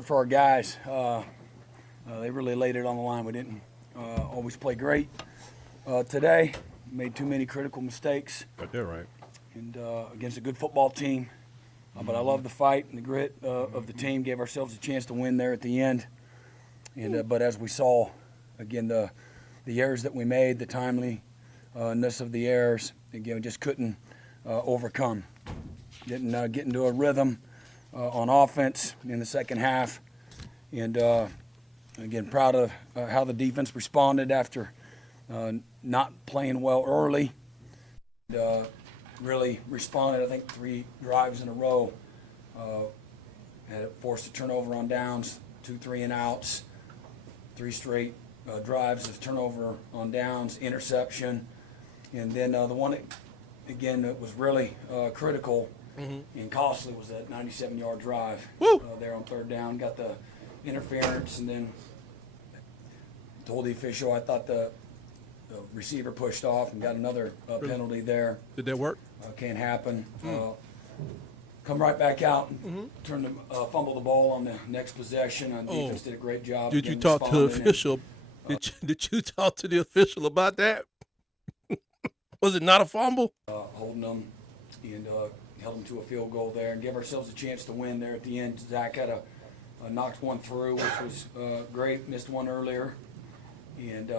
hurt for our guys. They really laid it on the line. We didn't always play great today. Made too many critical mistakes. Got that right. And against a good football team. But I love the fight and the grit of the team. Gave ourselves a chance to win there at the end. And but as we saw, again, the errors that we made, the timeliness of the errors, again, we just couldn't overcome. Didn't get into a rhythm on offense in the second half. And again, proud of how the defense responded after not playing well early. And, really responded, I think, 3 drives in a row. Had forced a turnover on downs, 2 3-and-outs, 3 straight drives of turnover on downs, interception. And then the one, again, that was really critical and costly was that 97-yard drive there on 3rd down. Got the interference and then told the official I thought the receiver pushed off and got another penalty there. Did that work? Can't happen. Come right back out and fumble the ball on the next possession. Defense did a great job. Did you talk to the official? Did you talk to the official about that? Was it not a fumble? Holding them and held them to a field goal there and gave ourselves a chance to win there at the end. Zach had a knocked one through, which was great. Missed one earlier. And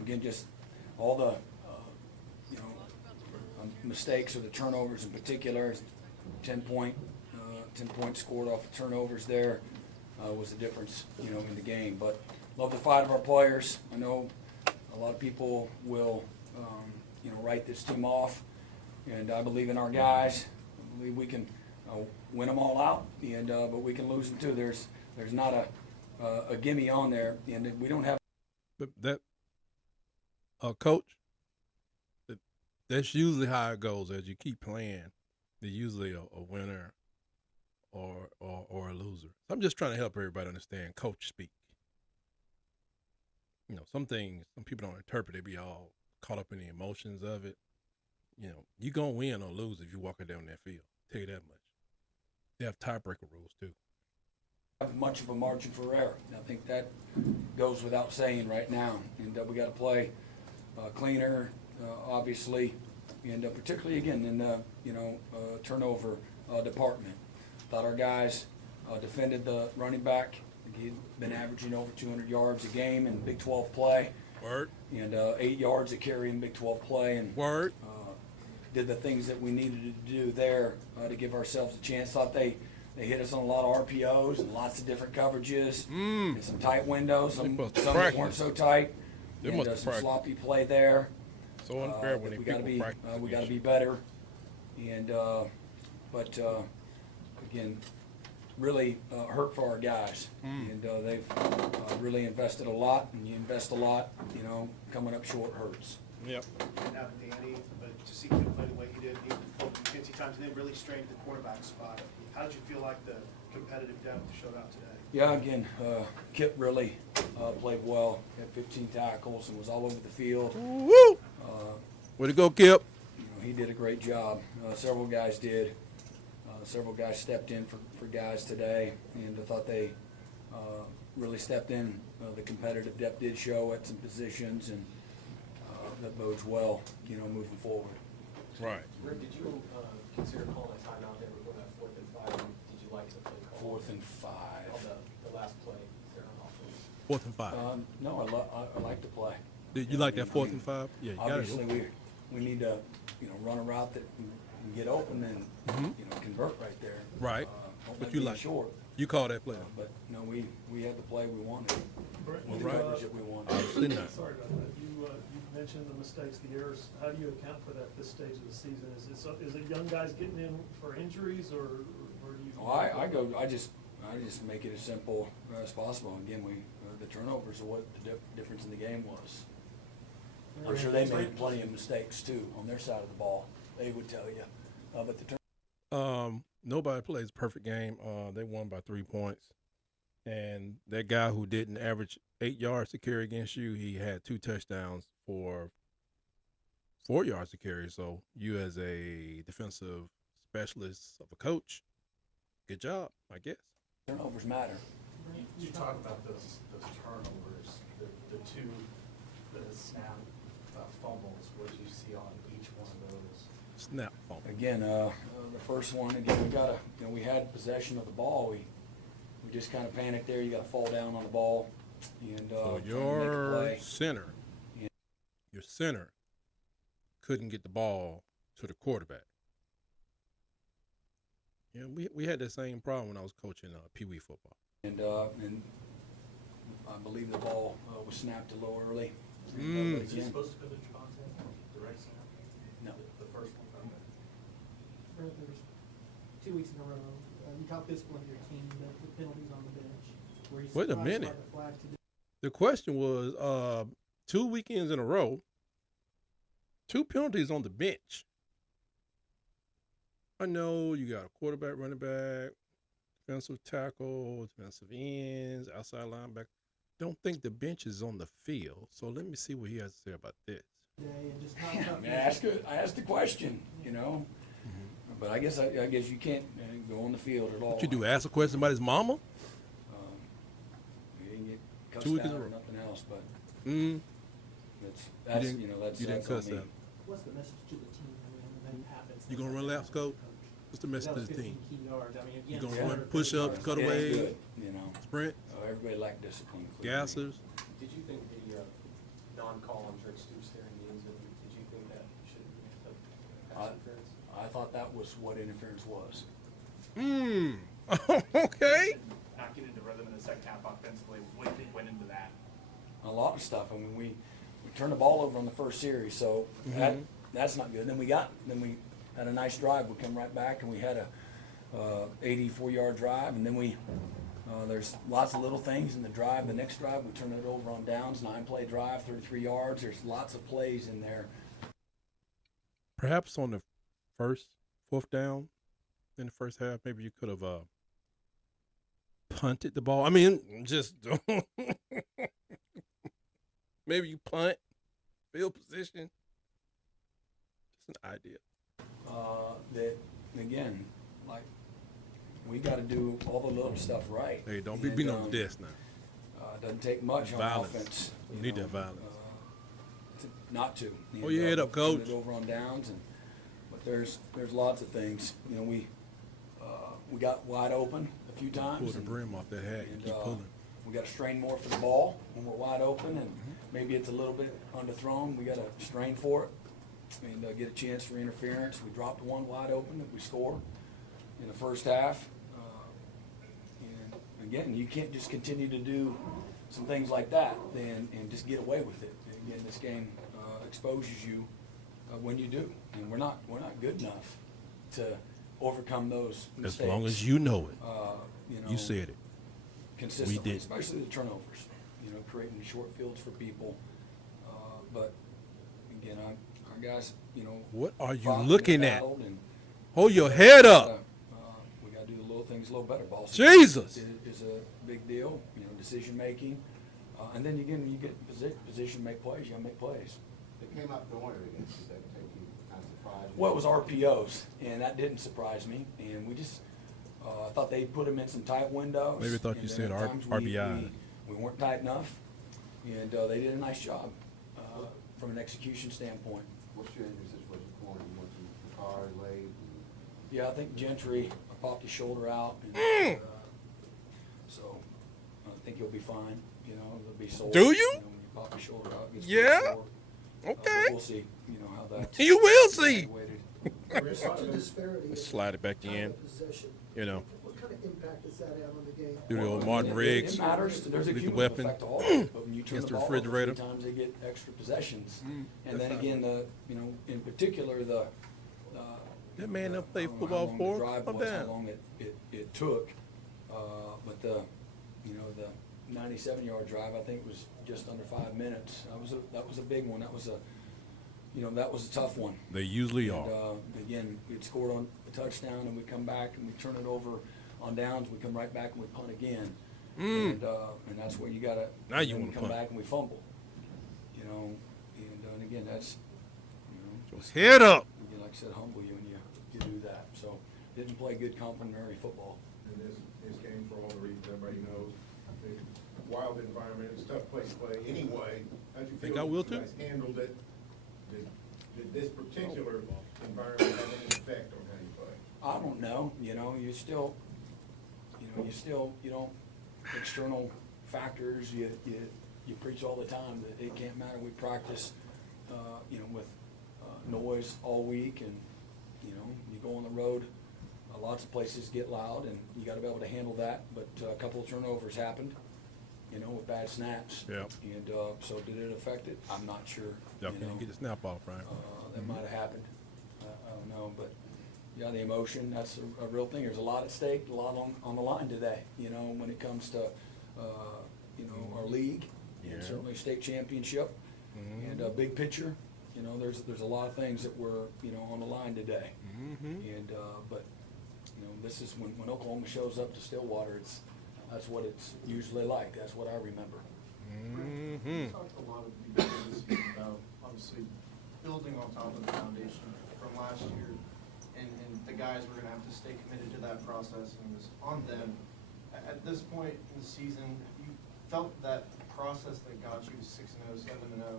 again, just all the mistakes or the turnovers in particular. 10 points scored off of turnovers there was the difference, in the game. But love the fight of our players. I know a lot of people will, write this team off, and I believe in our guys. I believe we can win them all out, and but we can lose them too. There's not a gimme on there, and we don't have. But that, coach, that's usually how it goes. As you keep playing, there's usually a winner or a loser. I'm just trying to help everybody understand coach speak. Some things, some people don't interpret. They be all caught up in the emotions of it. You gonna win or lose if you walk it down that field. Tell you that much. They have tiebreaker rules too. Have much of a margin for error. I think that goes without saying right now, and we got to play cleaner, obviously, and particularly again in the turnover department. Thought our guys defended the running back. He'd been averaging over 200 yards a game in Big 12 play. Word. And 8 yards a carry in Big 12 play, and word. Did the things that we needed to do there to give ourselves a chance. Thought they hit us on a lot of RPOs and lots of different coverages and some tight windows. Some that weren't so tight. And some sloppy play there. So unfair when we got to be better. And but again, really hurt for our guys. And they've really invested a lot. And you invest a lot, coming up short hurts. Yep. Now Danny, but to see him play the way he did, he broke 50 times and then really strained the quarterback spot. How did you feel like the competitive depth showed out today? Yeah, again, Kip really played well. Had 15 tackles and was all over the field. Woo! Way to go, Kip. He did a great job. Several guys did. Several guys stepped in for guys today, and I thought they really stepped in. The competitive depth did show at some positions, and that bodes well, moving forward. Right. Rick, did you consider calling a timeout there before that 4th and 5? Did you like to play call? 4th and 5. On the last play there on offense? 4th and 5. No, I like to play. Did you like that 4th and 5? Yeah, you obviously we need to run a route that can get open and convert right there. Right. But you like short. You call that play. But no, we had the play we wanted. Brent, The coverage that we wanted. Obviously not. Sorry about that. You mentioned the mistakes, the errors. How do you account for that at this stage of the season? Is it young guys getting in for injuries, or do you? Oh, I just make it as simple as possible. Again, the turnovers are what the difference in the game was. I'm sure they made plenty of mistakes too on their side of the ball. They would tell you, but the nobody plays a perfect game. They won by 3 points, and that guy who didn't average 8 yards to carry against you, he had 2 touchdowns for 4 yards to carry. So you, as a defensive specialist of a coach, good job, I guess. Turnovers matter. You talk about those turnovers, the two, the snap fumbles. What did you see on each one of those? Snap fumble. Again, the first one, again, we had possession of the ball. We just kind of panicked there. You got to fall down on the ball and So try to make a your play. center, Yeah. your center couldn't get the ball to the quarterback. Yeah, we had the same problem when I was coaching Pee Wee football. And I believe the ball was snapped a little early. But Mm. Is it again, supposed to go to Javante, the right snap? no. The first one? Okay. Brett, there's 2 weeks in a row, you top discipline your team, the penalties on the bench. Were you Wait a surprised by minute. the flag today? The question was 2 weekends in a row, 2 penalties on the bench. I know you got a quarterback, running back, defensive tackle, defensive ends, outside linebacker. Don't think the bench is on the field. So let me see what he has to say about this. Today and just how Yeah, tough I mean, it is. I asked the question, you know. But I guess you can't go on the field at all. What you do? Ask a question about his mama? We didn't get cussed 2 weeks out in a or row. nothing else, but Mm. that's didn't- you know that's you didn't that's on cuss me. out. What's the message to the team when an event happens? You gonna run laps, Coach? What's the message That to was the 15 team? key yards. I mean, again, You gonna Yeah. run push-ups, Yeah, cutaways, it's good, you know. sprint, Everybody lacked discipline. clearly. gassers? Did you think the non-call on Drake Stoops there in the end zone, did you think that should have pass interference? I thought that was what interference was. Mm. Okay. Not getting into rhythm in the second half offensively. What do you think went into that? A lot of stuff. I mean, we turned the ball over on the first series, so that's not good. Then we had a nice drive. We come right back and we had a 84-yard drive, and then there's lots of little things in the drive. The next drive we turned it over on downs, 9-play drive, 33 yards. There's lots of plays in there. Perhaps on the fourth down in the first half, maybe you could have punted the ball. I mean, just maybe you punt, field position. Just an idea. That again, like we got to do all the little stuff right. Hey, don't be And, beating on the desk now. It doesn't take much on Violence. offense. We you need know, that violence. Not to. Hold your head up, turn Coach. it over on downs, but there's lots of things. You know, we got wide open a few times. Pull the and- brim off that hat. You and, keep pulling. we got to strain more for the ball when we're wide open, and maybe it's a little bit underthrown. We got to strain for it and get a chance for interference. We dropped one wide open that we score in the first half. And again, you can't just continue to do some things like that and just get away with it. Again, this game exposes you when you do, and we're not good enough to overcome those As mistakes. long as you know it. You know, You said it. consistently, did. especially the turnovers. You know, creating short fields for people. But again, our guys, you know, What are you fought and looking at? battled, and Hold your head up. we got to do the little things a little better. Ball Jesus. security is a big deal. You know, decision making, and then again, you get position, make plays. You got to make plays. It came out throwing it against you. That take you kind of surprised. Well, it was RPOs, and that didn't surprise me. And we just thought they put them in some tight windows. Maybe thought and you then said at times RBI. We weren't tight enough, and they did a nice job from an execution standpoint. What's your injury situation, corner? You went to the car, leg? Yeah, I think Gentry popped his shoulder out, and, so I think he'll be fine. You know, he'll be sore. Do you? When you pop your shoulder out, it gets Yeah? pretty sore. Okay. But we'll see. You know how that. You will see. evaluated. There's such a disparity Let's in slide it back time in. of possession. You know, What kind of impact does that have on the game? do the old Martin It Riggs. matters. There's a Lethal cumulative weapon effect to all of it. But when you turn against the the ball over refrigerator. 3 times, they get extra possessions. And That's then not again, in particular, That man done I played don't know football how long for. the drive I'm was, how down. long it took. But the 97-yard drive, I think, was just under 5 minutes. That was a big one. That was a tough one. They usually And, are. again, we'd scored on a touchdown, and we come back and we turn it over on downs. We come right back and we punt again. And that's where you gotta. Now you then we wanna come punt. back and we fumble. You know, and again, that's Just head up. again, like I said, humble you when you do that. So didn't play good complementary football. in this game for all the reasons everybody knows. The wild environment, it's a tough place to play anyway. How'd you Think feel I will you too? guys handled it? Did this particular environment have any effect on how you play? I don't know, you know, you don't, external factors, you preach all the time that it can't matter. We practice, with noise all week, and, you go on the road, lots of places get loud, and you gotta be able to handle that, but a couple of turnovers happened, with bad snaps. Yeah. And, so did it affect it? I'm not sure. Y'all you couldn't know. get the snap off, right? That might have happened. I don't know, but yeah, the emotion, that's a real thing. There's a lot at stake, a lot on the line today, when it comes to, our league, and Yeah. certainly state championship, and big picture, there's a lot of things that were, on the line today. And, but, this is when Oklahoma shows up to Stillwater, that's what it's usually like. That's what I remember. We talked a lot at the beginning of the season about, obviously, building on top of the foundation from last year, and the guys were gonna have to stay committed to that process, and it was on them. At this point in the season, you felt that process that got you to 6-0, 7-0,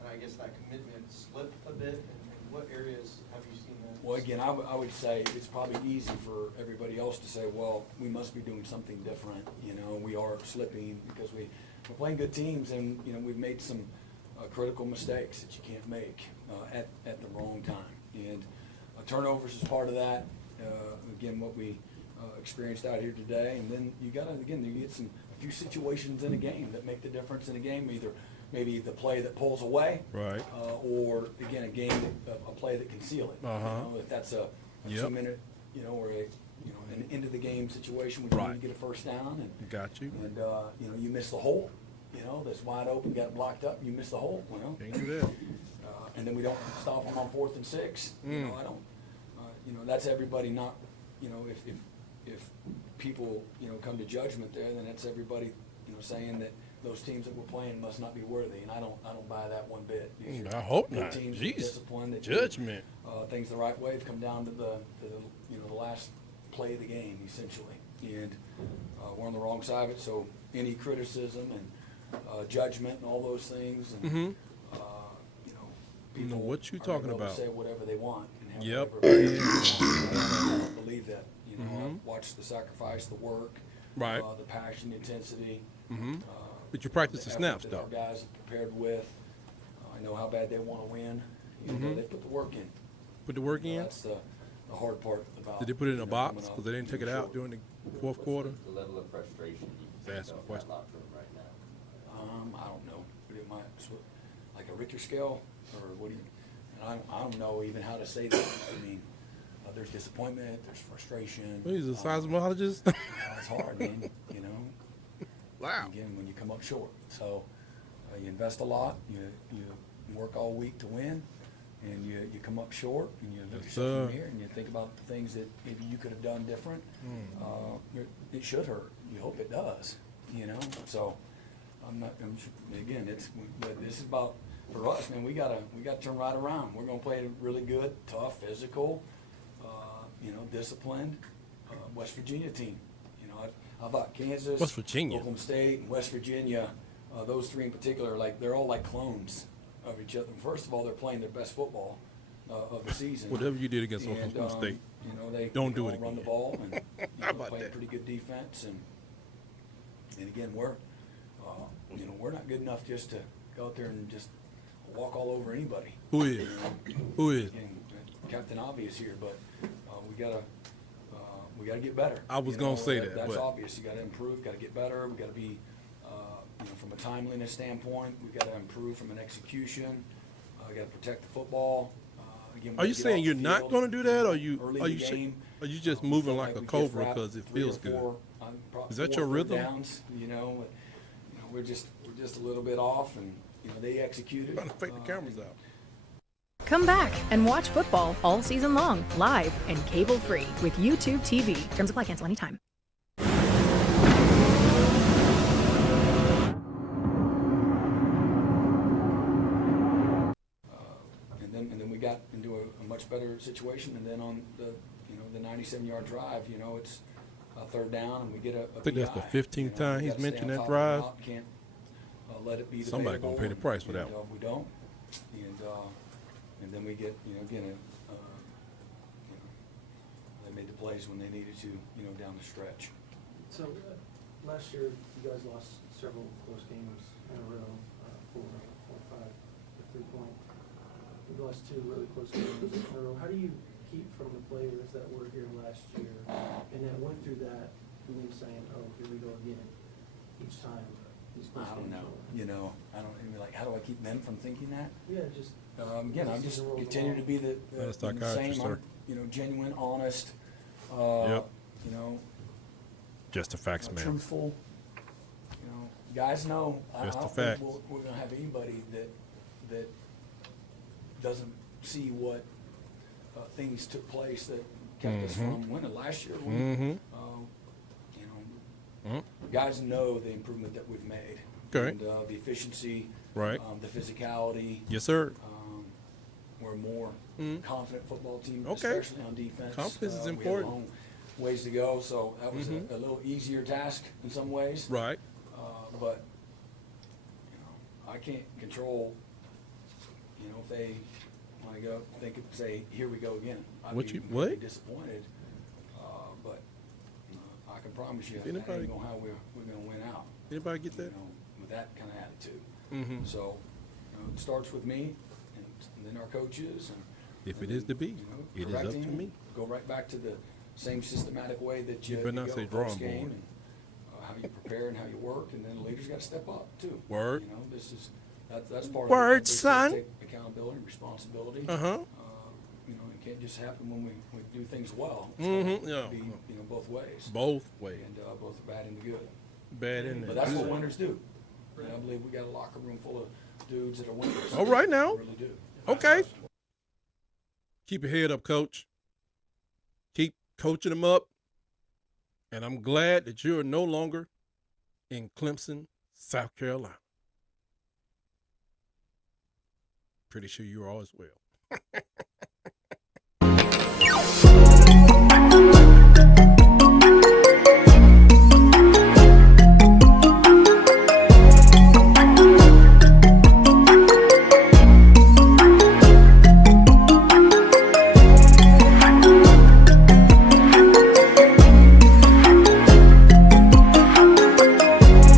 and I guess that commitment slipped a bit, and what areas have you seen that? Well, again, I would say it's probably easy for everybody else to say, well, we must be doing something different, we are slipping because we're playing good teams, and, we've made some critical mistakes that you can't make at the wrong time. And turnovers is part of that, again, what we experienced out here today, and then you get a few situations in a game that make the difference in a game, either maybe the play that pulls away, Right. Or again, a play that can seal it. If that's a Yep. 2-minute, or an end of the game situation, we Right. need to get a first down, and Got you. and you miss the hole, that's wide open, got it blocked up, you miss the hole, Can't do that. and then we don't stop them on 4th and 6. I don't, that's everybody not, if people, come to judgment there, then that's everybody, saying that those teams that we're playing must not be worthy, and I don't buy that one bit. These are I hope good not. teams Jeez. with discipline that do, Judgment. things the right way. Have come down to the last play of the game, essentially, and we're on the wrong side of it. So any criticism and judgment and all those things, and people what you are talking able to about. say whatever they want and have Yep. whatever opinion they want. I don't believe that. I watch the sacrifice, the work, Right. the passion, the intensity. But you practice the effort snaps, that though. our guys have prepared with. I know how bad they want to win. They put the work in. Put the work in. That's the hard part about. Did they put it in a box coming up because they didn't take it too out short. during the fourth quarter? The level of frustration you That's feel the in that question. locker room right now. I don't know, but it might, like a Richter scale, or what do you, and I don't know even how to say that. I mean, there's disappointment, there's frustration. He's a um, seismologist. It's hard, man, Wow. Again, when you come up short. So, you invest a lot, you work all week to win, and you come up short, and you look Yes, yourself in sir. the mirror, and you think about the things that maybe you could have done different. It should hurt. You hope it does, So, again, but this is about, for us, man, we gotta turn right around. We're gonna play a really good, tough, physical, disciplined, West Virginia team. I thought Kansas, West Virginia. Oklahoma State, and West Virginia, those three in particular, they're all like clones of each other. First of all, they're playing their best football of the season. Whatever you did against And, Oklahoma State. They Don't do all it run the again. ball and How about play that? pretty good defense, and again, we're not good enough just to go out there and just walk all over anybody. Who is? Who is? Again, Captain Obvious here, but we gotta get better. I was gonna say that, That's but- obvious. You gotta improve. Gotta get better. We gotta be, from a timeliness standpoint, we gotta improve from an execution. We gotta protect the football. Again, we Are you gotta get saying off you're the not field going to do that, or early are in you the game. are you just We moving feel like a we gift cobra wrap because it 3 or feels good? 4, Is that 4 your third rhythm? Downs, we're just a little bit off, and they executed. Trying to fake the cameras out. Come back and watch football all season long, live and cable-free with YouTube TV. Terms apply. Cancel anytime. And then we got into a much better situation, and then on the 97-yard drive, it's a third down and we get a I think that's the PI. 15th time we he's gotta stay mentioned on that top of the drive. route, can't let it be Somebody gonna pay the price for that one. one. We don't, and then we get, again, they made the plays when they needed to, down the stretch. So, last year, you guys lost several close games in a row, 4 or 5, 3-point. You lost 2 really close games in a row. How do you keep from the players that were here last year and that went through that, and then saying, oh, here we go again, each time? I don't know. I don't even how do I keep them from thinking that? Yeah, just. Again, I'm just continue to be the That's the psychiatrist, same. sir. I'm, genuine, honest. Yep. Just the facts, man. Truthful. Guys know. Just I the don't think facts. we're gonna have anybody that doesn't see what things took place that kept us from winning last year. Guys know the improvement that we've made. Okay. And the efficiency. Right. The physicality. Yes, sir. We're a more confident football team, Okay. especially on defense. Confidence is We have a important. long ways to go, so that was a little easier task in some ways. Right. But I can't control. If they want to go, they could say, "Here we go again." I'd What be you- completely what? disappointed. But I can promise you, that Anybody- ain't gonna how we're gonna win out. Anybody get that? With that kind of attitude. Mm-hmm. So, it starts with me, and then our coaches, and If and it is then, to be, it is up to correcting, me. Go right back to the same systematic way that you better not go say drawing post-game, board. and how you prepare and how you work, and then the leaders got to step up too. Word. That's part Word, of it. son. Take accountability and responsibility. Uh-huh. It can't just happen when we do things well. It's Mhm, gotta yeah. be both ways. Both ways. And both the bad and the good. Bad and But that's what good. winners do. And I believe we got a locker room full of dudes that are winners. All right now. We really do. Okay. Keep your head up, coach. Keep coaching them up. And I'm glad that you're no longer in Clemson, South Carolina. Pretty sure you are as well.